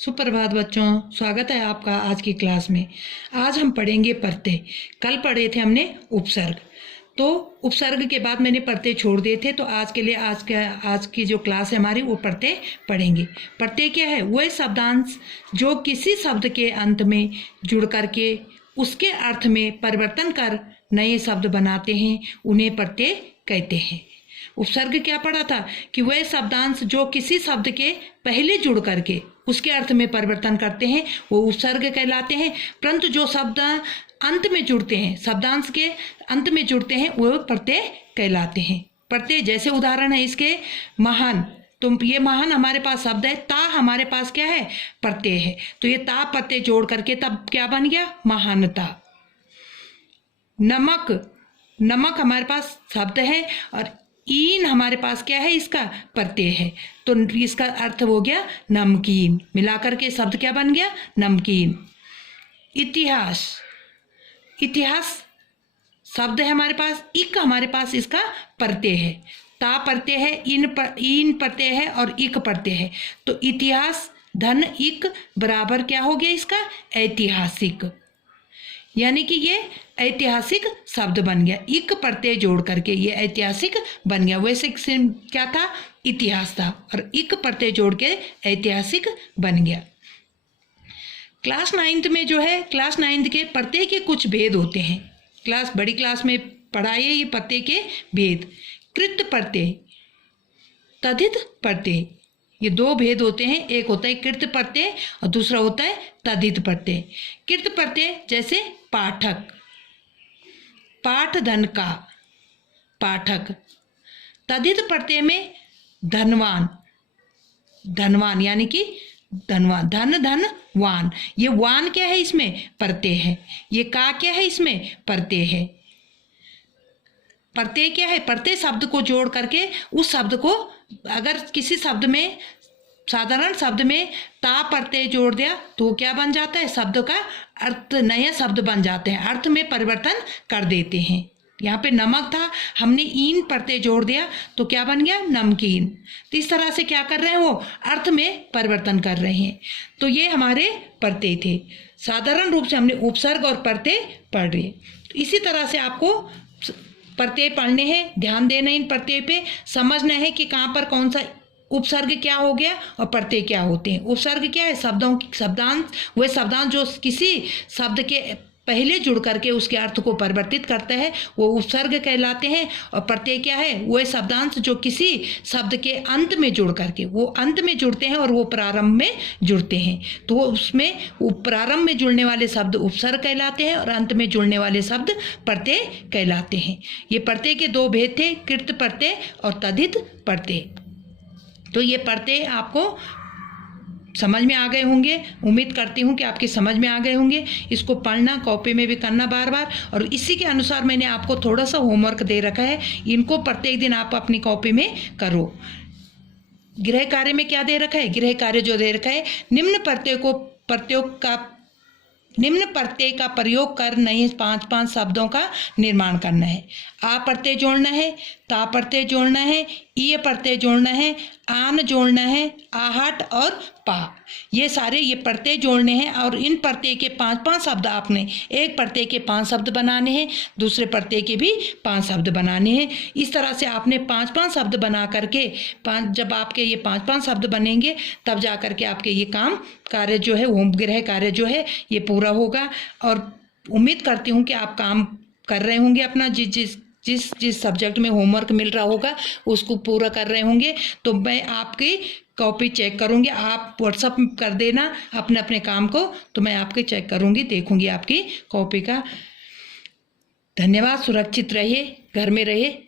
सुप्रभात बच्चों, स्वागत है आपका आज की क्लास में। आज हम पढ़ेंगे प्रत्यय। कल पढ़े थे हमने उपसर्ग, तो उपसर्ग के बाद मैंने प्रत्यय छोड़ दिए थे। तो आज के लिए आज की जो क्लास है हमारी वो प्रत्यय पढ़ेंगे। प्रत्यय क्या है? वह शब्दांश जो किसी शब्द के अंत में जुड़ करके उसके अर्थ में परिवर्तन कर नए शब्द बनाते हैं, उन्हें प्रत्यय कहते हैं। उपसर्ग क्या पढ़ा था कि वह शब्दांश जो किसी शब्द के पहले जुड़ करके उसके अर्थ में परिवर्तन करते हैं वो उपसर्ग कहलाते हैं। परंतु जो शब्द अंत में जुड़ते हैं, शब्दांश के अंत में जुड़ते हैं, वो प्रत्यय कहलाते हैं। प्रत्यय जैसे उदाहरण है इसके महान। तो ये महान हमारे पास शब्द है, ता हमारे पास क्या है? प्रत्यय है। तो ये ता प्रत्यय जोड़ करके तब क्या बन गया? महानता। नमक, नमक हमारे पास शब्द है और ईन हमारे पास क्या है? इसका प्रत्यय है। तो इसका अर्थ हो गया नमकीन। मिलाकर के शब्द क्या बन गया? नमकीन। इतिहास, इतिहास शब्द है हमारे पास, इक हमारे पास इसका प्रत्यय है। ता प्रत्यय है, इन प्रत्यय है और इक प्रत्यय है। तो इतिहास धन इक बराबर क्या हो गया इसका? ऐतिहासिक। यानी कि ये ऐतिहासिक शब्द बन गया। इक प्रत्यय जोड़ करके ये ऐतिहासिक बन गया। वैसे क्या था? इतिहास था, और इक प्रत्यय जोड़ के ऐतिहासिक बन गया। क्लास 9th में जो है, क्लास 9th के प्रत्यय के कुछ भेद होते हैं। बड़ी क्लास में पढ़ाए ये प्रत्यय के भेद। कृत प्रत्यय, तद्धित प्रत्यय, ये दो भेद होते हैं। एक होता है कृत प्रत्यय और दूसरा होता है तद्धित प्रत्यय। कृत प्रत्यय जैसे पाठक, पाठ धन का, पाठक। तद्धित प्रत्यय में धनवान, धनवान यानी कि धनवान, धन धन वान। ये वान क्या है? इसमें प्रत्यय है। ये का क्या है? इसमें प्रत्यय है। प्रत्यय क्या है? प्रत्यय शब्द को जोड़ करके उस शब्द को, अगर किसी शब्द में, साधारण शब्द में ता प्रत्यय जोड़ दिया तो क्या बन जाता है? शब्द का अर्थ, नया शब्द बन जाते हैं, अर्थ में परिवर्तन कर देते हैं। यहाँ पे नमक था, हमने ईन प्रत्यय जोड़ दिया तो क्या बन गया? नमकीन। तो इस तरह से क्या कर रहे हैं? वो अर्थ में परिवर्तन कर रहे हैं। तो ये हमारे प्रत्यय थे। साधारण रूप से हमने उपसर्ग और प्रत्यय पढ़ रहे। इसी तरह से आपको प्रत्यय पढ़ने हैं, ध्यान देना इन प्रत्यय पे, समझना है कि कहाँ पर कौन सा उपसर्ग क्या हो गया और प्रत्यय क्या होते हैं। उपसर्ग क्या है? शब्दांश, वह शब्दांश जो किसी शब्द के पहले जुड़ करके उसके अर्थ को परिवर्तित करता है, वो उपसर्ग कहलाते हैं। और प्रत्यय क्या है? वह शब्दांश जो किसी शब्द के अंत में जुड़ करके, वो अंत में जुड़ते हैं और वो प्रारंभ में जुड़ते हैं। तो वो उसमें प्रारंभ में जुड़ने वाले शब्द उपसर्ग कहलाते हैं और अंत में जुड़ने वाले शब्द प्रत्यय कहलाते हैं। ये प्रत्यय के दो भेद थे, कृत प्रत्यय और तद्धित प्रत्यय। तो ये प्रत्यय आपको समझ में आ गए होंगे। उम्मीद करती हूँ कि आपके समझ में आ गए होंगे। इसको पढ़ना, कॉपी में भी करना बार बार, और इसी के अनुसार मैंने आपको थोड़ा सा होमवर्क दे रखा है। इनको प्रत्येक दिन आप अपनी कॉपी में करो। गृह कार्य में क्या दे रखा है? गृह कार्य जो दे रखा है, निम्न प्रत्यय का प्रयोग कर नए 5 शब्दों का निर्माण करना है। आ प्रत्यय जोड़ना है, ता प्रत्यय जोड़ना है, ये प्रत्यय जोड़ना है, आन जोड़ना है, आहट और पा, ये सारे ये प्रत्यय जोड़ने हैं। और इन प्रत्यय के 5 शब्द आपने, एक प्रत्यय के 5 शब्द बनाने हैं, दूसरे प्रत्यय के भी 5 शब्द बनाने हैं। इस तरह से आपने 5 शब्द बना करके, जब आपके ये 5 शब्द बनेंगे तब जा करके आपके ये कार्य जो है, होम गृह कार्य जो है, ये पूरा होगा। और उम्मीद करती हूँ कि आप काम कर रहे होंगे अपना, जिस सब्जेक्ट में होमवर्क मिल रहा होगा उसको पूरा कर रहे होंगे। तो मैं आपकी कॉपी चेक करूंगी, आप व्हाट्सअप कर देना अपने अपने काम को, तो मैं आपके चेक करूंगी, देखूंगी आपकी कॉपी का। धन्यवाद। सुरक्षित रहिए, घर में रहिए।